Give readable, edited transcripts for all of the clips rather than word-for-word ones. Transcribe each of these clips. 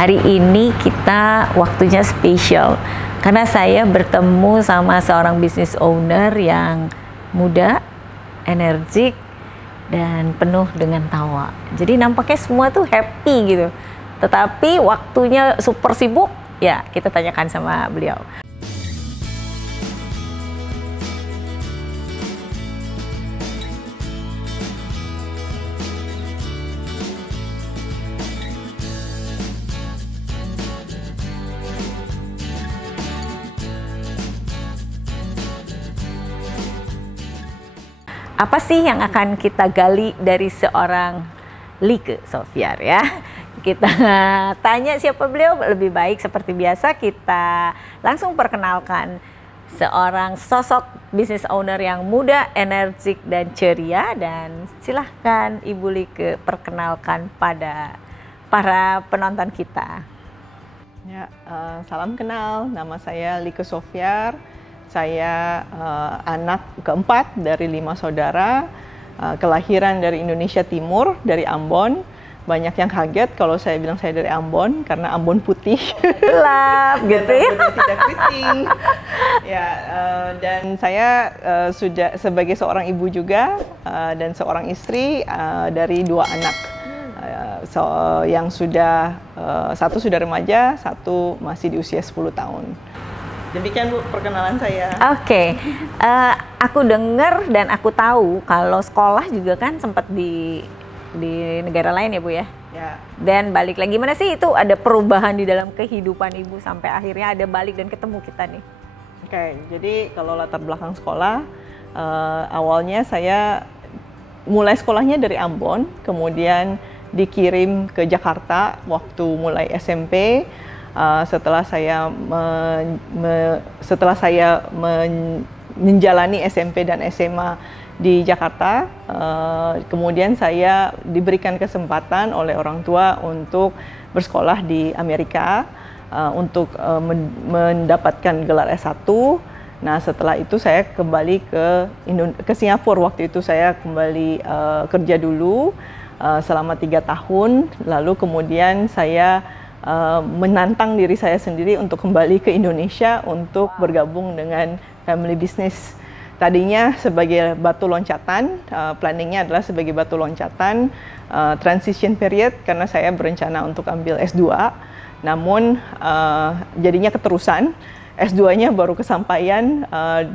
Hari ini kita waktunya spesial karena saya bertemu sama seorang business owner yang muda, energik, dan penuh dengan tawa. Jadi nampaknya semua tuh happy gitu. Tetapi waktunya super sibuk, ya kita tanyakan sama beliau. Apa sih yang akan kita gali dari seorang Lieke Sofiar ya? Kita tanya siapa beliau, lebih baik seperti biasa kita langsung perkenalkan seorang sosok business owner yang muda, energik, dan ceria. Dan silahkan Ibu Lieke perkenalkan pada para penonton kita. Ya, salam kenal, nama saya Lieke Sofiar. Saya anak keempat dari 5 saudara, kelahiran dari Indonesia Timur, dari Ambon. Banyak yang kaget kalau saya bilang saya dari Ambon, karena Ambon putih. Gelap gitu ya. Tidak keriting. Ya, dan saya sudah sebagai seorang ibu juga, dan seorang istri dari 2 anak. Yang sudah, satu sudah remaja, satu masih di usia 10 tahun. Demikian Bu perkenalan saya. Oke, aku dengar dan aku tahu kalau sekolah juga kan sempat di negara lain ya Bu ya. Ya. Dan balik lagi, gimana sih itu ada perubahan di dalam kehidupan Ibu sampai akhirnya ada balik dan ketemu kita nih? Oke, jadi kalau latar belakang sekolah, awalnya saya mulai sekolahnya dari Ambon, kemudian dikirim ke Jakarta waktu mulai SMP. Setelah saya menjalani SMP dan SMA di Jakarta, kemudian saya diberikan kesempatan oleh orang tua untuk bersekolah di Amerika untuk mendapatkan gelar S1. Nah, setelah itu saya kembali ke Singapura. Waktu itu saya kembali kerja dulu selama 3 tahun, lalu kemudian saya menantang diri saya sendiri untuk kembali ke Indonesia untuk bergabung dengan family business. Tadinya sebagai batu loncatan, planningnya adalah sebagai batu loncatan, transition period, karena saya berencana untuk ambil S2. Namun jadinya keterusan, S2-nya baru kesampaian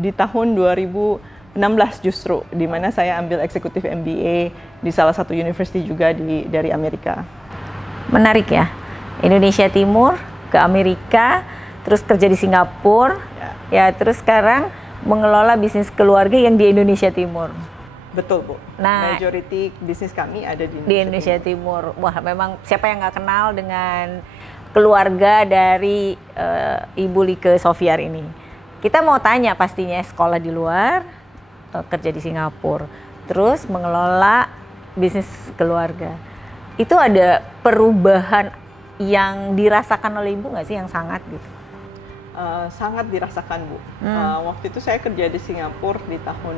di tahun 2016 justru, di mana saya ambil eksekutif MBA di salah satu university juga dari Amerika. Menarik ya. Indonesia Timur ke Amerika, terus kerja di Singapura, ya terus sekarang mengelola bisnis keluarga yang di Indonesia Timur. Betul Bu. Nah, majority bisnis kami ada di Indonesia Timur. Wah, memang siapa yang nggak kenal dengan keluarga dari Ibu Lieke Sofiar ini. Kita mau tanya pastinya sekolah di luar, kerja di Singapura, terus mengelola bisnis keluarga. Itu ada perubahan yang dirasakan oleh Ibu nggak sih, yang sangat gitu? Sangat dirasakan Bu. Waktu itu saya kerja di Singapura di tahun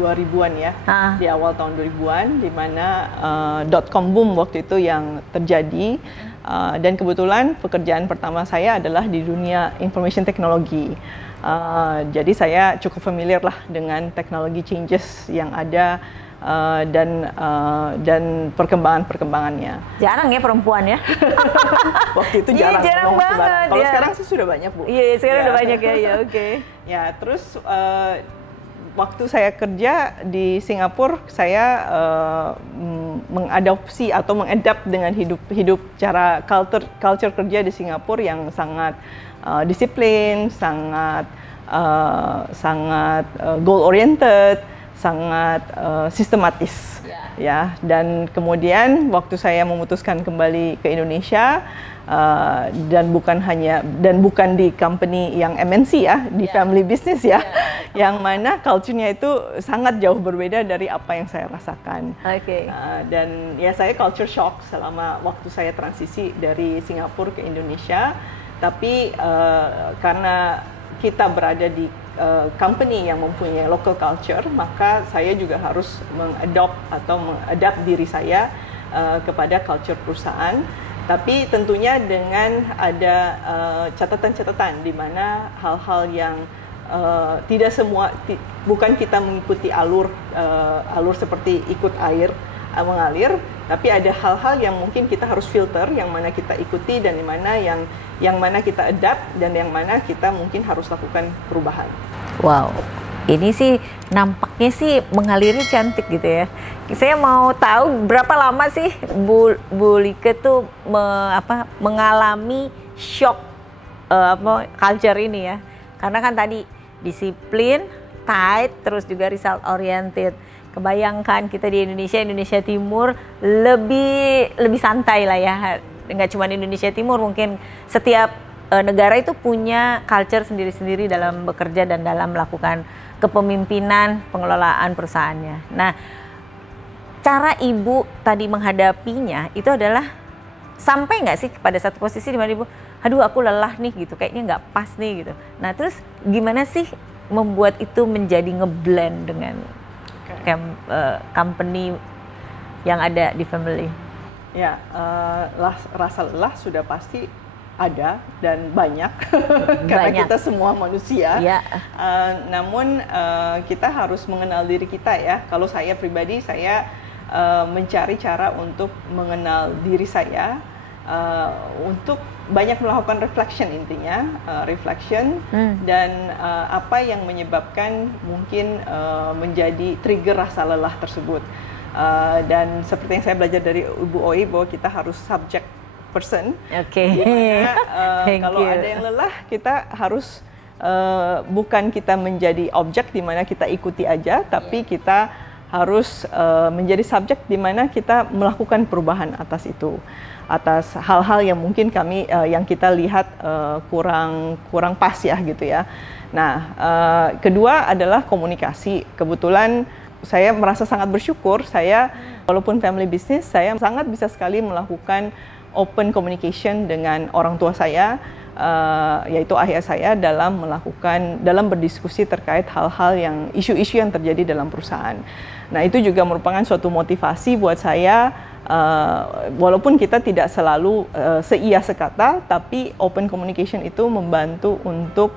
2000-an ya, di awal tahun 2000-an, di mana .com boom waktu itu yang terjadi, dan kebetulan pekerjaan pertama saya adalah di dunia information technology. Jadi saya cukup familiar lah dengan teknologi changes yang ada, dan perkembangannya. Jarang ya perempuan ya. Waktu itu jarang. Iya, jarang banget. Kalau sekarang sih sudah banyak Bu. Iya, sekarang udah banyak ya. Ya oke. Ya, terus waktu saya kerja di Singapura, saya mengadopsi atau mengadapt dengan hidup cara culture kerja di Singapura yang sangat disiplin, sangat goal oriented, sangat sistematis, ya. Dan kemudian waktu saya memutuskan kembali ke Indonesia, dan bukan di company yang MNC ya, di family business ya, yang mana culture-nya itu sangat jauh berbeda dari apa yang saya rasakan. Dan ya saya culture shock selama waktu saya transisi dari Singapura ke Indonesia. Tapi karena kita berada di company yang mempunyai local culture, maka saya juga harus mengadop diri saya kepada culture perusahaan. Tapi tentunya dengan ada catatan-catatan di mana hal-hal yang tidak semua, bukan kita mengikuti alur seperti ikut air mengalir, tapi ada hal-hal yang mungkin kita harus filter, yang mana kita ikuti dan yang mana kita adapt dan yang mana kita mungkin harus lakukan perubahan. Wow, ini sih nampaknya sih mengalirnya cantik gitu ya. Saya mau tahu berapa lama sih Bu Lieke tuh mengalami shock culture ini ya. Karena kan tadi disiplin, tight, terus juga result oriented. Kebayangkan kita di Indonesia Timur lebih santai lah ya. Nggak cuma Indonesia Timur, mungkin setiap negara itu punya culture sendiri-sendiri dalam bekerja dan dalam melakukan kepemimpinan pengelolaan perusahaannya. Nah, cara Ibu tadi menghadapinya itu adalah sampai nggak sih pada satu posisi di mana Ibu, aduh aku lelah nih gitu, kayaknya nggak pas nih gitu. Nah, terus gimana sih membuat itu menjadi ngeblend dengan company yang ada di family? Ya, rasa lelah sudah pasti ada dan banyak karena kita semua manusia. Ya. Namun kita harus mengenal diri kita ya. Kalau saya pribadi, saya mencari cara untuk mengenal diri saya, untuk banyak melakukan reflection intinya, dan apa yang menyebabkan mungkin menjadi trigger rasa lelah tersebut. Dan seperti yang saya belajar dari Ibu Oi, bahwa kita harus subject person. Kalau ada yang lelah, kita harus bukan kita menjadi objek di mana kita ikuti aja, tapi kita harus menjadi subjek di mana kita melakukan perubahan atas itu, atas hal-hal yang mungkin yang kita lihat kurang pas ya gitu ya. Nah, kedua adalah komunikasi. Kebetulan saya merasa sangat bersyukur, saya walaupun family business, saya sangat bisa sekali melakukan open communication dengan orang tua saya, yaitu ayah saya, dalam berdiskusi terkait hal-hal yang isu-isu yang terjadi dalam perusahaan. Nah, itu juga merupakan suatu motivasi buat saya, walaupun kita tidak selalu seia sekata, tapi open communication itu membantu untuk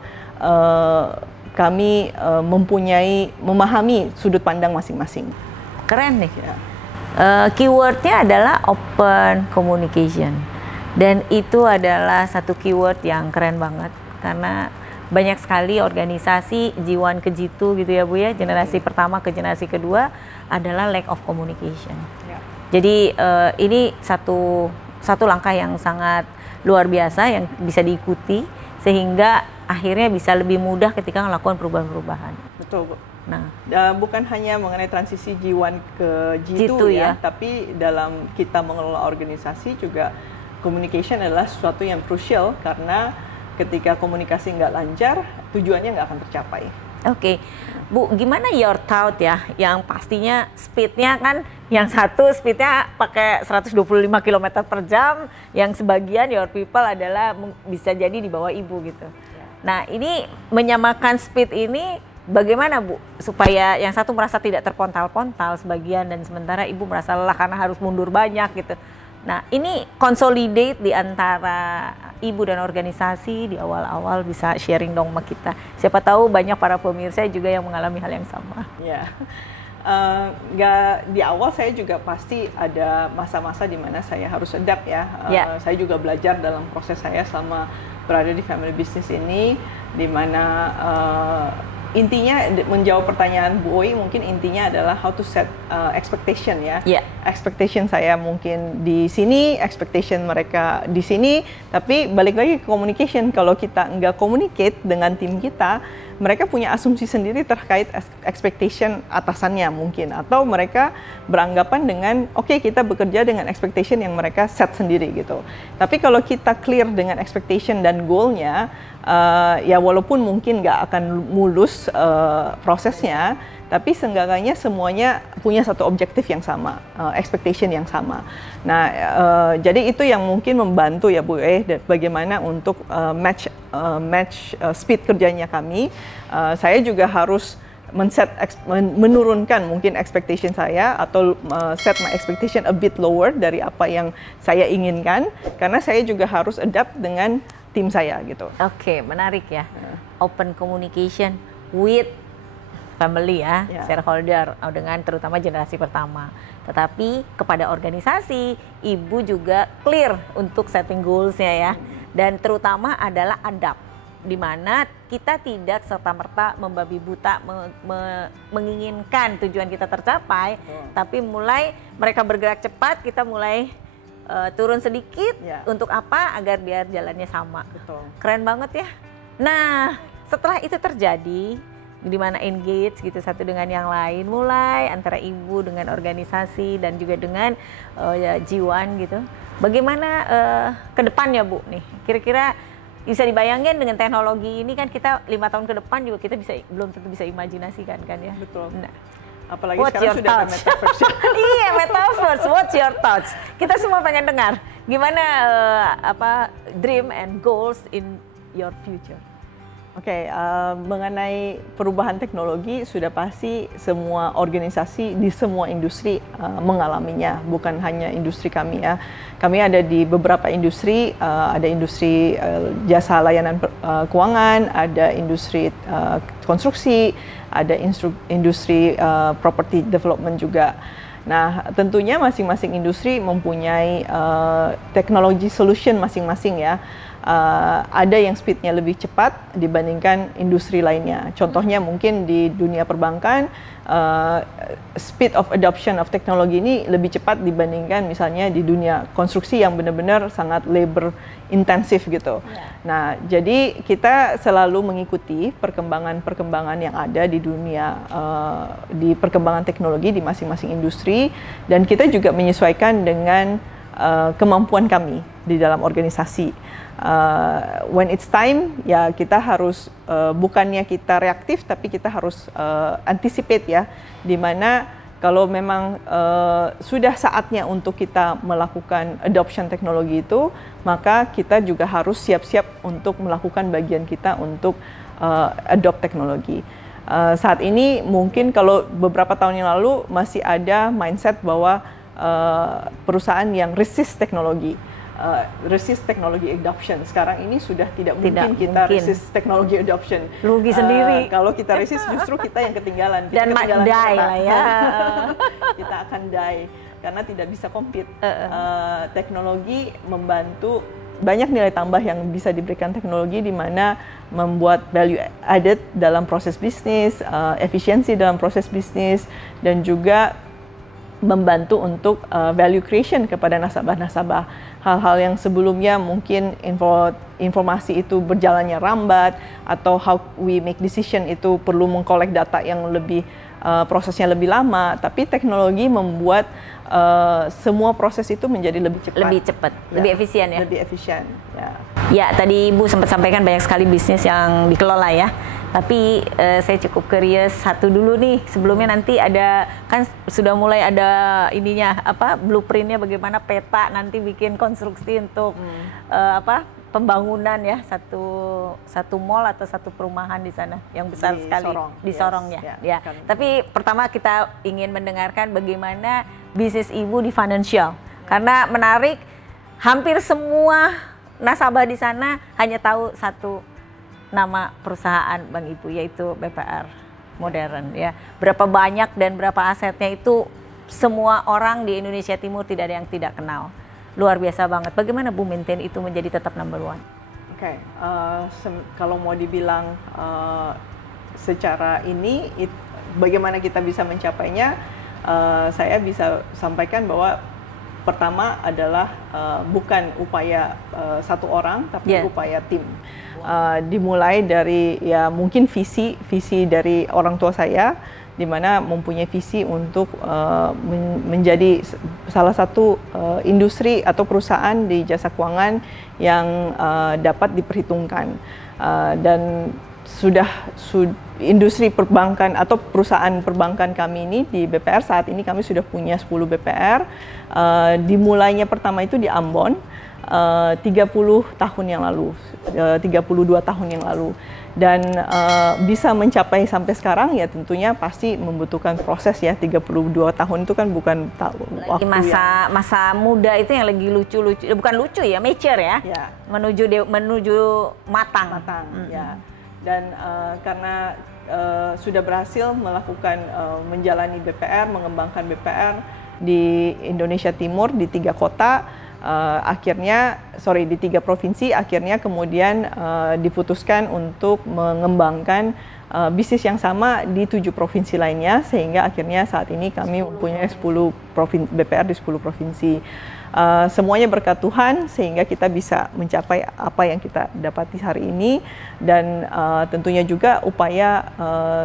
kami memahami sudut pandang masing-masing. Keren nih. Ya. Keywordnya adalah open communication, dan itu adalah satu keyword yang keren banget karena banyak sekali organisasi G1 ke G2 gitu ya Bu ya, generasi pertama ke generasi kedua adalah lack of communication. Ya. Jadi ini satu langkah yang sangat luar biasa yang bisa diikuti sehingga akhirnya bisa lebih mudah ketika melakukan perubahan-perubahan. Betul Bu. Nah, bukan hanya mengenai transisi G1 ke G2 ya, tapi dalam kita mengelola organisasi juga communication adalah sesuatu yang krusial, karena ketika komunikasi nggak lancar, tujuannya nggak akan tercapai. Oke, Bu, gimana your thought ya, yang pastinya speednya kan, yang satu speednya pakai 125 km per jam, yang sebagian your people adalah bisa jadi di bawah Ibu gitu. Nah, ini menyamakan speed ini bagaimana Bu, supaya yang satu merasa tidak terpontal-pontal sebagian dan sementara Ibu merasa lelah karena harus mundur banyak gitu. Nah, ini consolidate di antara Ibu dan organisasi di awal-awal, bisa sharing dong sama kita. Siapa tahu banyak para pemirsa juga yang mengalami hal yang sama. Ya, di awal saya juga pasti ada masa-masa di mana saya harus adapt ya. Saya juga belajar dalam proses saya selama berada di family business ini, di mana intinya menjawab pertanyaan Bu Oi, mungkin intinya adalah how to set expectation ya. Expectation saya mungkin di sini, expectation mereka di sini, tapi balik lagi ke communication. Kalau kita nggak communicate dengan tim kita, mereka punya asumsi sendiri terkait expectation atasannya mungkin, atau mereka beranggapan dengan oke, kita bekerja dengan expectation yang mereka set sendiri gitu. Tapi kalau kita clear dengan expectation dan goalnya, ya walaupun mungkin nggak akan mulus prosesnya, tapi seenggaknya semuanya punya satu objektif yang sama, expectation yang sama. Nah, jadi itu yang mungkin membantu ya Bu, bagaimana untuk match speed kerjanya kami. Saya juga harus menurunkan mungkin expectation saya atau set my expectation a bit lower dari apa yang saya inginkan, karena saya juga harus adapt dengan tim saya gitu. Oke, menarik ya. Open communication with family ya, shareholder dengan terutama generasi pertama. Tetapi kepada organisasi, Ibu juga clear untuk setting goals-nya ya. Dan terutama adalah adapt, di mana kita tidak serta-merta membabi buta menginginkan tujuan kita tercapai, tapi mulai mereka bergerak cepat, kita mulai turun sedikit untuk apa? Agar biar jalannya sama. Betul. Keren banget ya. Nah, setelah itu terjadi, di mana engage gitu satu dengan yang lain, mulai antara Ibu dengan organisasi dan juga dengan Jiwan gitu. Bagaimana ke depannya Bu nih? Kira-kira bisa dibayangin dengan teknologi ini kan kita 5 tahun ke depan juga kita belum tentu bisa imajinasikan kan ya. Betul. Nah, apalagi what's sekarang sudah ada metaverse. Iya, metaverse. What's your thoughts? Kita semua pengen dengar gimana dream and goals in your future. Oke, mengenai perubahan teknologi sudah pasti semua organisasi di semua industri mengalaminya, bukan hanya industri kami ya. Kami ada di beberapa industri, ada industri jasa layanan keuangan, ada industri konstruksi, ada industri property development juga. Nah, tentunya masing-masing industri mempunyai teknologi solution masing-masing ya. Ada yang speednya lebih cepat dibandingkan industri lainnya. Contohnya mungkin di dunia perbankan, speed of adoption of teknologi ini lebih cepat dibandingkan misalnya di dunia konstruksi yang benar-benar sangat labor intensif gitu. Nah, jadi kita selalu mengikuti perkembangan-perkembangan yang ada di dunia, di perkembangan teknologi di masing-masing industri, dan kita juga menyesuaikan dengan kemampuan kami di dalam organisasi. When it's time, ya kita harus bukannya kita reaktif, tapi kita harus anticipate ya, dimana kalau memang sudah saatnya untuk kita melakukan adoption teknologi itu, maka kita juga harus siap-siap untuk melakukan bagian kita untuk adopt teknologi. Saat ini mungkin kalau beberapa tahun yang lalu masih ada mindset bahwa perusahaan yang resist teknologi, resist teknologi adoption. Sekarang ini sudah tidak mungkin kita resist teknologi adoption. Rugi sendiri. Kalau kita resist justru kita yang ketinggalan. Dan die lah ya. Kita akan die karena tidak bisa compete. Teknologi membantu, banyak nilai tambah yang bisa diberikan teknologi, di mana membuat value added dalam proses bisnis, efisiensi dalam proses bisnis, dan juga membantu untuk value creation kepada nasabah-nasabah. Hal-hal yang sebelumnya mungkin informasi itu berjalannya rambat, atau how we make decision itu perlu mengkolek data yang lebih prosesnya lebih lama, tapi teknologi membuat semua proses itu menjadi lebih cepat. Lebih cepat, lebih efisien ya. Lebih efisien. Ya. Ya, tadi Ibu sempat sampaikan banyak sekali bisnis yang dikelola ya. Tapi saya cukup curious satu dulu nih, sebelumnya nanti ada, kan sudah mulai ada ininya, blueprintnya bagaimana peta nanti bikin konstruksi untuk pembangunan ya, satu mall atau satu perumahan di sana yang besar di sekali Sorong. Di Sorong ya. Tapi pertama kita ingin mendengarkan bagaimana bisnis Ibu di financial, karena menarik, hampir semua nasabah di sana hanya tahu satu nama perusahaan Bang Ibu, yaitu BPR Modern ya. Berapa banyak dan berapa asetnya itu semua orang di Indonesia Timur tidak ada yang tidak kenal. Luar biasa banget. Bagaimana Bu maintain itu menjadi tetap number one? Oke, kalau mau dibilang secara ini, bagaimana kita bisa mencapainya, saya bisa sampaikan bahwa pertama adalah bukan upaya satu orang, tapi upaya tim. Dimulai dari ya mungkin visi dari orang tua saya, di mana mempunyai visi untuk menjadi salah satu industri atau perusahaan di jasa keuangan yang dapat diperhitungkan, dan industri perbankan atau perusahaan perbankan kami ini di BPR, saat ini kami sudah punya 10 BPR. Dimulainya pertama itu di Ambon. 30 tahun yang lalu, 32 tahun yang lalu. Dan bisa mencapai sampai sekarang ya tentunya pasti membutuhkan proses ya. 32 tahun itu kan bukan waktu masa muda itu yang lagi lucu-lucu, bukan lucu ya, mature ya, menuju matang. Ya. Dan karena sudah berhasil melakukan menjalani BPR, mengembangkan BPR di Indonesia Timur di 3 kota. Di 3 provinsi, akhirnya kemudian diputuskan untuk mengembangkan bisnis yang sama di 7 provinsi lainnya, sehingga akhirnya saat ini kami mempunyai 10 BPR di 10 provinsi. Semuanya berkat Tuhan, sehingga kita bisa mencapai apa yang kita dapati hari ini, dan tentunya juga upaya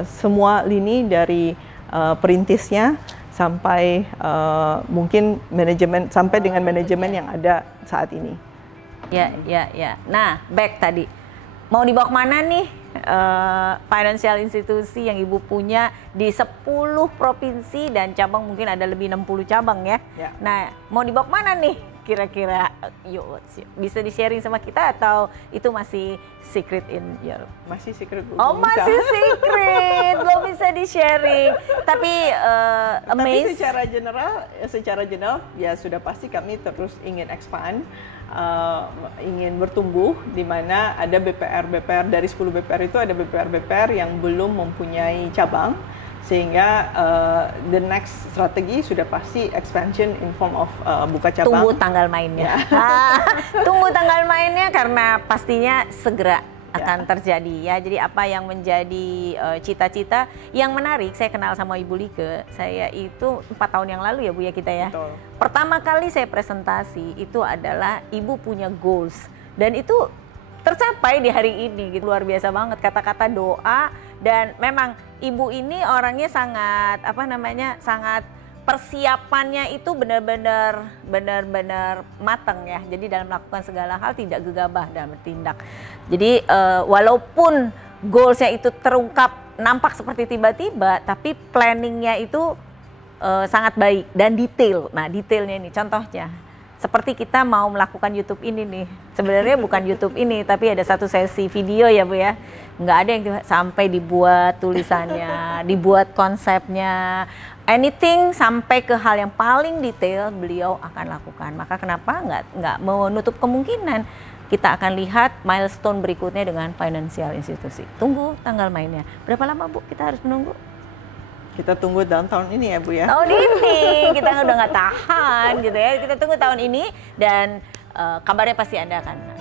semua lini dari perintisnya sampai mungkin manajemen, sampai dengan manajemen yang ada saat ini. Ya. Nah, back tadi, mau dibawa kemana nih financial institusi yang Ibu punya di 10 provinsi dan cabang, mungkin ada lebih 60 cabang ya. Nah, mau dibawa kemana nih kira-kira? Yuk, bisa di-sharing sama kita atau itu masih secret in your... Masih secret. Masih secret, belum bisa di-sharing. Tapi secara general ya sudah pasti kami terus ingin expand, ingin bertumbuh, di mana ada BPR dari 10 BPR itu ada BPR yang belum mempunyai cabang, sehingga the next strategi sudah pasti expansion in form of buka cabang. Tunggu tanggal mainnya. Tunggu tanggal mainnya karena pastinya segera akan terjadi ya. Jadi apa yang menjadi cita-cita yang menarik, saya kenal sama Ibu Lieke, saya itu 4 tahun yang lalu ya Bu ya kita ya. Betul. Pertama kali saya presentasi itu adalah Ibu punya goals dan itu tercapai di hari ini gitu. Luar biasa banget, kata-kata doa, dan memang Ibu ini orangnya sangat sangat persiapannya itu benar-benar matang ya. Jadi dalam melakukan segala hal tidak gegabah dalam bertindak. Jadi walaupun goalsnya itu terungkap nampak seperti tiba-tiba, tapi planningnya itu sangat baik dan detail. Nah, detailnya ini contohnya seperti kita mau melakukan YouTube ini nih. Sebenarnya bukan YouTube ini, tapi ada satu sesi video ya Bu ya. Nggak ada yang sampai dibuat tulisannya, dibuat konsepnya, anything sampai ke hal yang paling detail beliau akan lakukan. Maka kenapa nggak menutup kemungkinan kita akan lihat milestone berikutnya dengan financial institusi. Tunggu tanggal mainnya. Berapa lama Bu kita harus menunggu? Kita tunggu tahun ini ya Bu ya. Tahun ini kita udah nggak tahan gitu ya. Kita tunggu tahun ini dan kabarnya pasti Anda akan